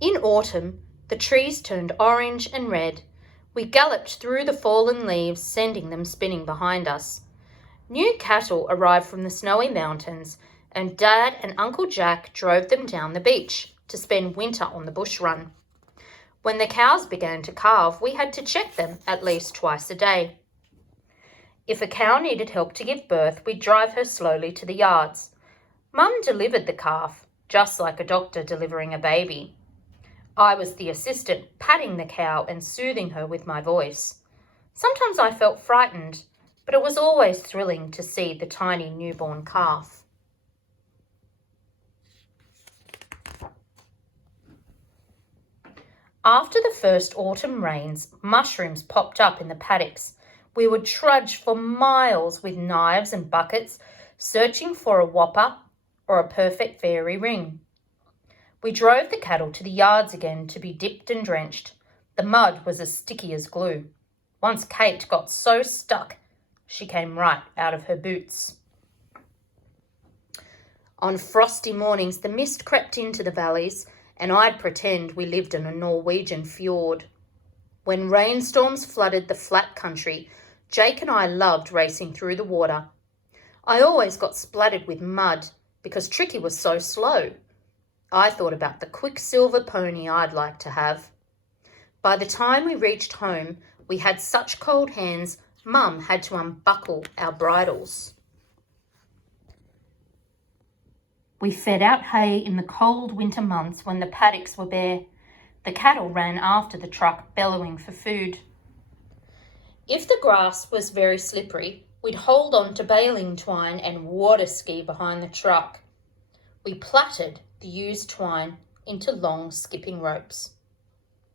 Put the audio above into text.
In autumn, the trees turned orange and red. We galloped through the fallen leaves, sending them spinning behind us. New cattle arrived from the snowy mountains, and Dad and Uncle Jack drove them down the beach to spend winter on the bush run. When the cows began to calve, we had to check them at least twice a day. If a cow needed help to give birth, we'd drive her slowly to the yards. Mum delivered the calf, just like a doctor delivering a baby. I was the assistant, patting the cow and soothing her with my voice. Sometimes I felt frightened, but it was always thrilling to see the tiny newborn calf. After the first autumn rains, mushrooms popped up in the paddocks. We would trudge for miles with knives and buckets, searching for a whopper or a perfect fairy ring. We drove the cattle to the yards again to be dipped and drenched. The mud was as sticky as glue. Once Kate got so stuck, she came right out of her boots. On frosty mornings, the mist crept into the valleys, and I'd pretend we lived in a Norwegian fjord. When rainstorms flooded the flat country, Jake and I loved racing through the water. I always got splattered with mud because Tricky was so slow. I thought about the quicksilver pony I'd like to have. By the time we reached home, we had such cold hands, Mum had to unbuckle our bridles. We fed out hay in the cold winter months when the paddocks were bare. The cattle ran after the truck, bellowing for food. If the grass was very slippery, we'd hold on to baling twine and water ski behind the truck. We plaited the used twine into long skipping ropes.